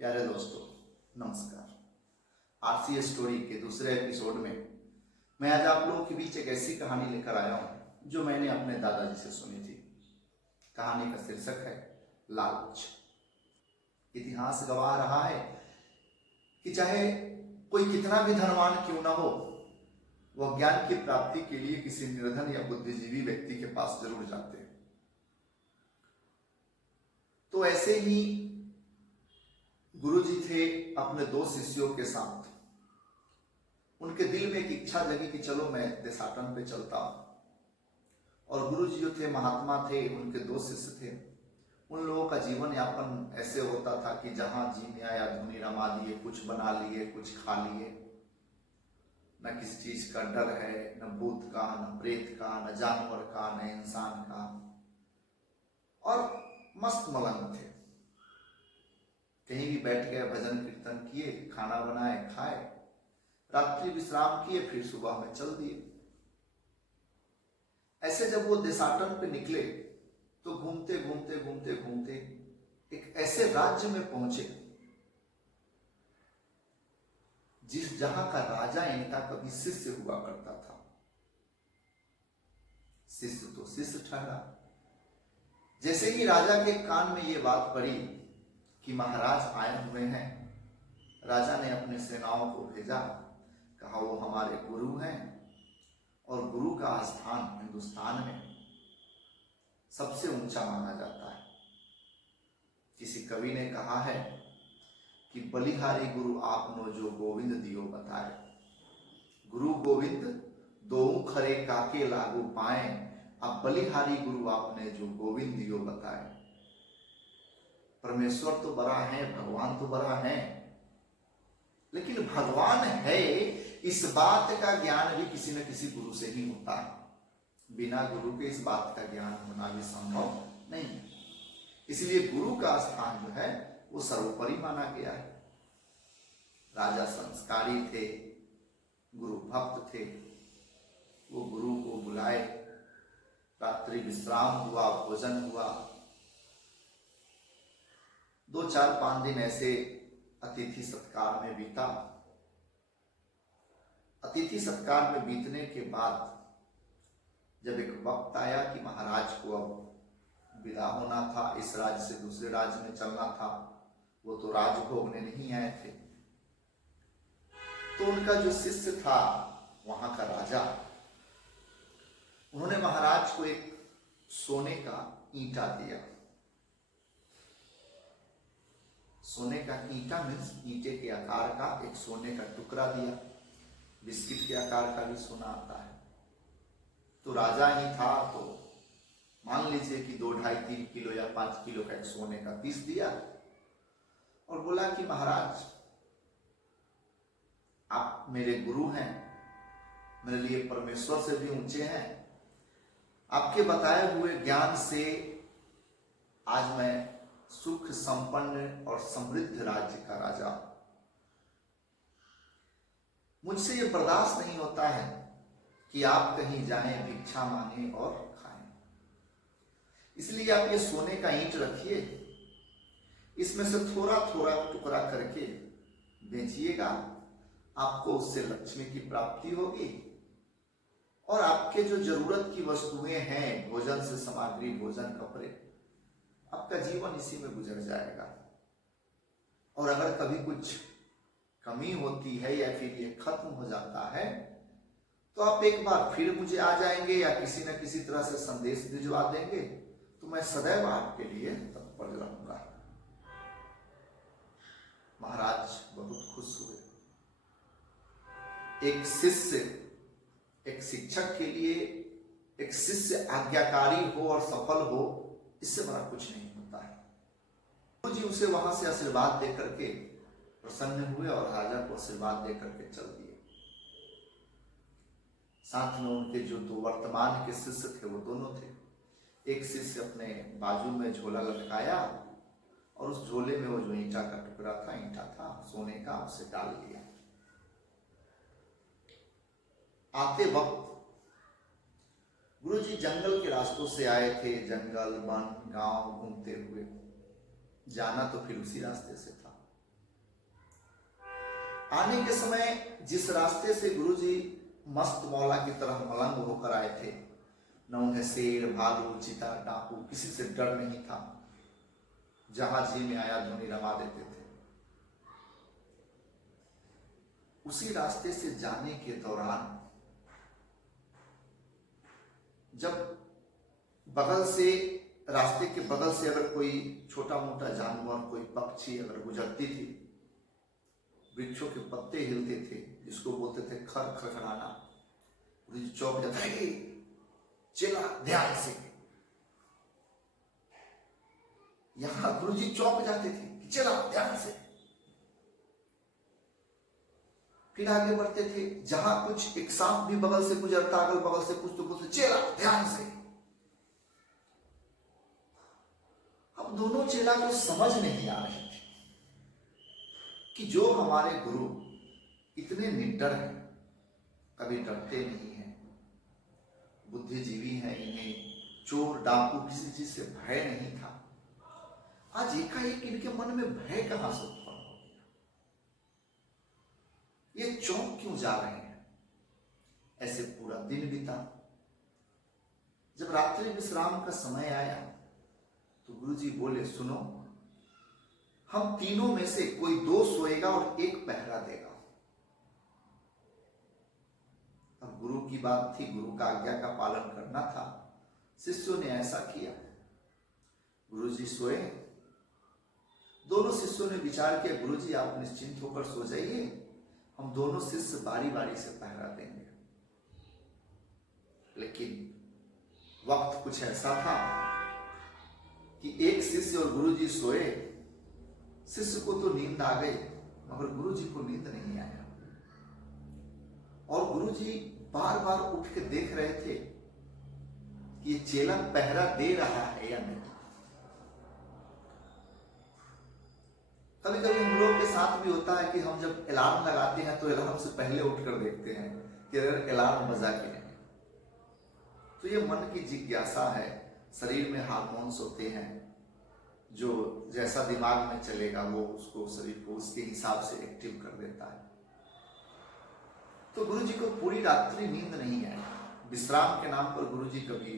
प्यारे दोस्तों, नमस्कार। आरसी स्टोरी के दूसरे एपिसोड में मैं आज आप लोगों के बीच एक ऐसी कहानी लेकर आया हूं जो मैंने अपने दादाजी से सुनी थी। कहानी का शीर्षक है लालच। इतिहास गवाह रहा है कि चाहे कोई कितना भी धनवान क्यों ना हो, वह ज्ञान की प्राप्ति के लिए किसी निर्धन या बुद्धिजीवी व्यक्ति के पास जरूर जाते हैं। तो ऐसे ही गुरुजी थे अपने दो शिष्यों के साथ। उनके दिल में एक इच्छा जगी कि चलो मैं देशाटन पे चलता हूं। और गुरुजी जो थे महात्मा थे, उनके दो शिष्य थे। उन लोगों का जीवन यापन ऐसे होता था कि जहां जी में आया धुनी रमा दिए, कुछ बना लिए, कुछ खा लिए। न किसी चीज का डर है, न भूत का, न प्रेत का, न जानवर का, न इंसान का, और मस्त मलंग थे। कहीं भी बैठ गए, भजन कीर्तन किए, खाना बनाए, खाए, रात्रि विश्राम किए, फिर सुबह में चल दिए। ऐसे जब वो देशाटन पे निकले तो घूमते घूमते घूमते घूमते एक ऐसे राज्य में पहुंचे जहां का राजा इनका कभी शिष्य हुआ करता था। शिष्य तो शिष्य ठहरा। जैसे ही राजा के कान में ये बात पड़ी कि महाराज आए हुए हैं, राजा ने अपने सेनाओं को भेजा। कहा वो हमारे गुरु हैं और गुरु का स्थान हिंदुस्तान में सबसे ऊंचा माना जाता है। किसी कवि ने कहा है कि बलिहारी गुरु आपनो जो गोविंद दियो बताए। गुरु गोविंद दो खरे काके लागू पाए, अब बलिहारी गुरु आपने जो गोविंद दियो बताए। परमेश्वर तो बड़ा है, भगवान तो बड़ा है, लेकिन भगवान है इस बात का ज्ञान भी किसी न किसी गुरु से ही होता है। बिना गुरु के इस बात का ज्ञान होना भी संभव नहीं। इसलिए गुरु का स्थान जो है वो सर्वोपरि माना गया है। राजा संस्कारी थे, गुरु भक्त थे। वो गुरु को बुलाए, रात्रि विश्राम हुआ, भोजन हुआ। 2-4-5 दिन ऐसे अतिथि सत्कार में बीता। अतिथि सत्कार में बीतने के बाद जब एक वक्त आया कि महाराज को अब विदा होना था, इस राज्य से दूसरे राज्य में चलना था, वो तो राजभोग ने नहीं आए थे, तो उनका जो शिष्य था वहां का राजा, उन्होंने महाराज को एक सोने का ईंटा दिया। सोने का ईंटा मीन्स ईंटे के आकार का एक सोने का टुकड़ा दिया। बिस्किट के आकार का भी सोना आता है। तो राजा ही था तो मान लीजिए कि 2-2.5-3 किलो या 5 किलो का एक सोने का पीस दिया और बोला कि महाराज आप मेरे गुरु हैं, मेरे लिए परमेश्वर से भी ऊंचे हैं। आपके बताए हुए ज्ञान से आज मैं सुख संपन्न और समृद्ध राज्य का राजा हूं। मुझसे ये बर्दाश्त नहीं होता है कि आप कहीं जाएं, भिक्षा मांगे और खाएं। इसलिए आप ये सोने का ईंट रखिए, इसमें से थोड़ा थोड़ा टुकड़ा करके बेचिएगा, आपको उससे लक्ष्मी की प्राप्ति होगी और आपके जो जरूरत की वस्तुएं हैं, भोजन से सामग्री, भोजन, कपड़े, आपका जीवन इसी में गुजर जाएगा। और अगर कभी कुछ कमी होती है या फिर ये खत्म हो जाता है तो आप एक बार फिर मुझे आ जाएंगे या किसी न किसी तरह से संदेश भिजवा देंगे, तो मैं सदैव आपके लिए तत्पर रहूंगा। महाराज बहुत खुश हुए। एक शिष्य, एक शिक्षक के लिए एक शिष्य आज्ञाकारी हो और सफल हो, इससे बड़ा कुछ नहीं होता है। गुरु जी उसे वहां से आशीर्वाद दे करके प्रसन्न हुए और राजा को आशीर्वाद दे करके चल दिए। साथ में उनके जो 2 वर्तमान के शिष्य थे वो दोनों थे। एक शिष्य अपने बाजू में झोला लटकाया और उस झोले में वो जो ईंटा का टुकड़ा था, ईंटा था सोने का, उसे डाल दिया। आते वक्त गुरुजी जंगल के रास्तों से आए थे, जंगल, वन, गांव घूमते हुए। जाना तो फिर उसी रास्ते से था। आने के समय जिस रास्ते से गुरुजी मस्त मौला की तरह मलंग होकर आए थे, न उन्हें शेर, भालू, चीता, डाकू किसी से डर नहीं था। जहां जी में आया धुनी रमा देते थे। उसी रास्ते से जाने के दौरान जब बगल से, रास्ते के बगल से अगर कोई छोटा मोटा जानवर, कोई पक्षी अगर गुजरती थी, वृक्षों के पत्ते हिलते थे, जिसको बोलते थे खर खरखराना, चौक जाता है, चला ध्यान से। यहां गुरुजी चौक जाते थे, चला ध्यान से। फिर आगे बढ़ते थे, जहां कुछ एक सांप भी बगल से गुजरता, अगल बगल से कुछ तो बोलते चला ध्यान से। अब दोनों चेला को समझ नहीं आ रही थी कि जो हमारे गुरु इतने निडर हैं, कभी डरते नहीं हैं, बुद्धिजीवी हैं, इन्हें चोर डाकू किसी चीज से भय नहीं था, आज एकाएक इनके मन में भय कहां से उत्पन्न हो गया? ये चौंक क्यों जा रहे हैं? ऐसे पूरा दिन बीता। जब रात्रि विश्राम का समय आया तो गुरुजी बोले, सुनो, हम तीनों में से कोई दो सोएगा और एक पहरा देगा। अब गुरु की बात थी, गुरु का आज्ञा का पालन करना था। शिष्यों ने ऐसा किया। गुरुजी सोए। दोनों शिष्यों ने विचार किया, गुरुजी आप निश्चिंत होकर सो जाइए, हम दोनों शिष्य बारी बारी से पहरा देंगे। लेकिन वक्त कुछ ऐसा था कि एक शिष्य और गुरुजी सोए। शिष्य को तो नींद आ गई, मगर गुरुजी को नींद नहीं आया। और गुरुजी बार बार उठ के देख रहे थे कि ये चेला पहरा दे रहा है या नहीं। कभी कभी हम लोग के साथ भी होता है कि हम जब अलार्म लगाते हैं तो अलार्म से पहले उठकर देखते हैं कि अगर अलार्म बजा कि नहीं। तो ये मन की जिज्ञासा है। शरीर में हार्मोन्स होते हैं, जो जैसा दिमाग में चलेगा वो उसको, शरीर को उसके हिसाब से एक्टिव कर देता है। तो गुरुजी को पूरी रात्रि नींद नहीं आई। विश्राम के नाम पर गुरुजी कभी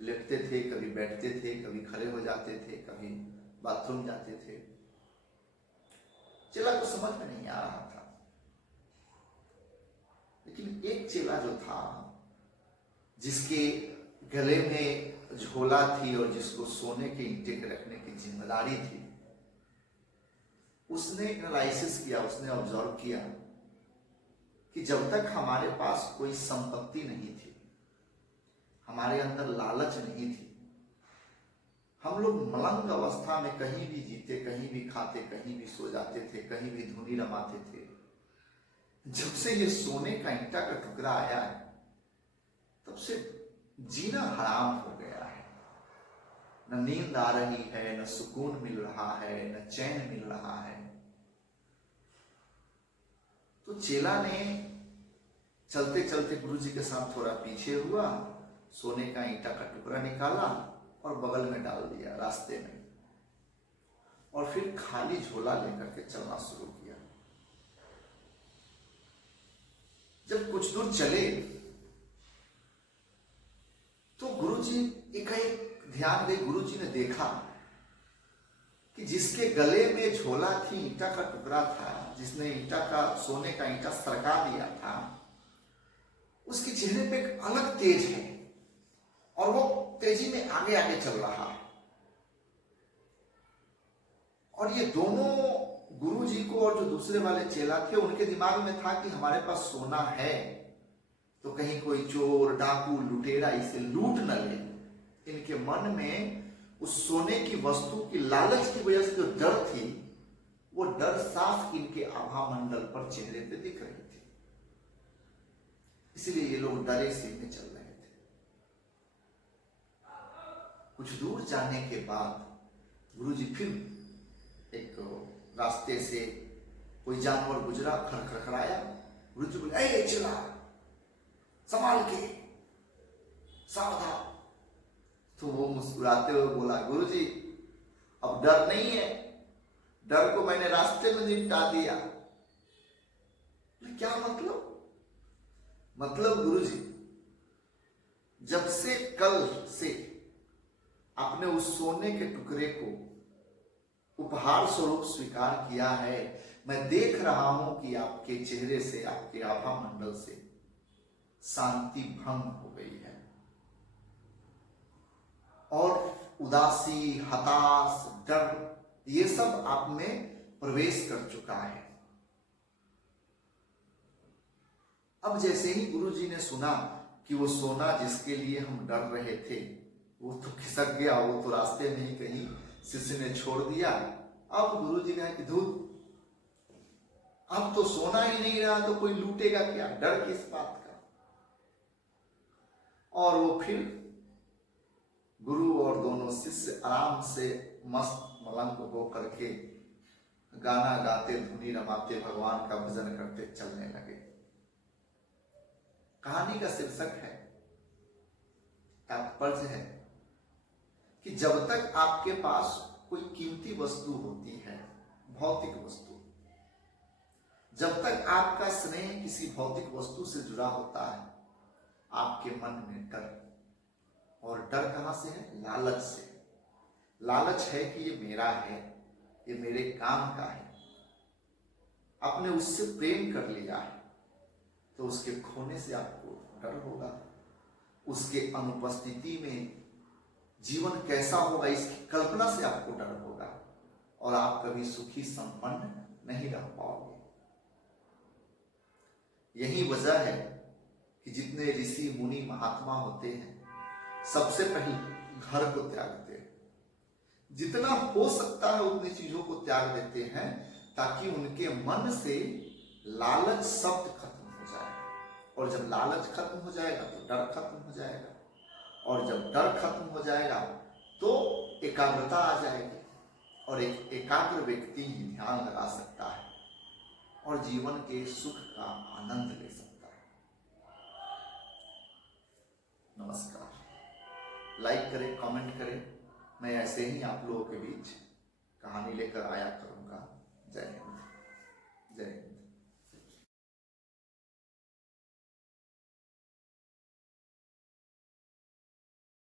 लेटते थे, कभी बैठते थे, कभी खड़े हो जाते थे, कभी बाथरूम जाते थे। चेला को समझ में नहीं आ रहा था। लेकिन एक चेला जो था, जिसके गले में झोला थी और जिसको सोने के ईंटे के रखने की जिम्मेदारी थी, उसने एनालिसिस किया, उसने ऑब्जर्व किया कि जब तक हमारे पास कोई संपत्ति नहीं थी, हमारे अंदर लालच नहीं थी, हम लोग मलंग अवस्था में कहीं भी जीते, कहीं भी खाते, कहीं भी सो जाते थे, कहीं भी धुनी रमाते थे। जब से ये सोने का ईंटा का टुकड़ा आया है, तब से जीना हराम हो गया है। न नींद आ रही है, न सुकून मिल रहा है, न चैन मिल रहा है। तो चेला ने चलते चलते गुरुजी के साथ थोड़ा पीछे हुआ, सोने का ईंटा का टुकड़ा निकाला और बगल में डाल दिया रास्ते में, और फिर खाली झोला लेकर के चलना शुरू किया। जब कुछ दूर चले तो गुरुजी एकाएक ध्यान दे, गुरुजी ने देखा कि जिसके गले में झोला थी, ईंटा का टुकड़ा था, जिसने ईंटा का, सोने का ईंटा सरका दिया था, उसके चेहरे पे एक अलग तेज है और वो तेजी में आगे आगे चल रहा। और ये दोनों, गुरुजी को और जो दूसरे वाले चेला थे, उनके दिमाग में था कि हमारे पास सोना है तो कहीं कोई चोर, डाकू, लुटेरा इसे लूट न ले। इनके मन में उस सोने की वस्तु की लालच की वजह से जो डर थी, वो डर साफ इनके आभा मंडल पर, चेहरे पे दिख रही थी। इसलिए ये लोग डरे से में चल रहे थे। कुछ दूर जाने के बाद गुरुजी फिर एक रास्ते से कोई जानवर गुजरा, खड़खड़ाया। गुरुजी बोले, ए चला, संभाल के, सावधान। तो वो मुस्कुराते हुए बोला, गुरुजी अब डर नहीं है, डर को मैंने रास्ते में निपटा दिया। क्या मतलब गुरु जी, जब से कल से आपने उस सोने के टुकड़े को उपहार स्वरूप स्वीकार किया है, मैं देख रहा हूं कि आपके चेहरे से, आपके आभा मंडल से शांति भंग हो गई है और उदासी, हताश, डर, ये सब आप में प्रवेश कर चुका है। अब जैसे ही गुरुजी ने सुना कि वो सोना जिसके लिए हम डर रहे थे वो तो खिसक गया, वो तो रास्ते में ही कहीं शिष्य ने छोड़ दिया। अब गुरुजी कहा कि धूत, अब तो सोना ही नहीं रहा तो कोई लूटेगा क्या, डर किस बात का। और वो फिर गुरु और दोनों शिष्य आराम से मस्त मलंग हो करके गाना गाते, धुनी रमाते, भगवान का भजन करते चलने लगे। कहानी का शीर्षक है, तात्पर्य है कि जब तक आपके पास कोई कीमती वस्तु होती है, भौतिक वस्तु, जब तक आपका स्नेह किसी भौतिक वस्तु से जुड़ा होता है, आपके मन में डर, और डर कहां से है? लालच से। लालच है कि ये मेरा है, ये मेरे काम का है। आपने उससे प्रेम कर लिया है तो उसके खोने से आपको डर होगा, उसके अनुपस्थिति में जीवन कैसा होगा इसकी कल्पना से आपको डर होगा, और आप कभी सुखी संपन्न नहीं रह पाओगे। यही वजह है कि जितने ऋषि मुनि महात्मा होते हैं सबसे पहले घर को त्यागते हैं, जितना हो सकता है उतनी चीजों को त्याग देते हैं ताकि उनके मन से लालच शब्द खत्म हो जाए। और जब लालच खत्म हो जाएगा तो डर खत्म हो जाएगा, और जब डर खत्म हो जाएगा तो एकाग्रता आ जाएगी, और एक एकाग्र व्यक्ति ही ध्यान लगा सकता है और जीवन के सुख का आनंद ले सकता है। नमस्कार। लाइक करें, कमेंट करें। मैं ऐसे ही आप लोगों के बीच कहानी लेकर आया करूंगा। जय हिंद।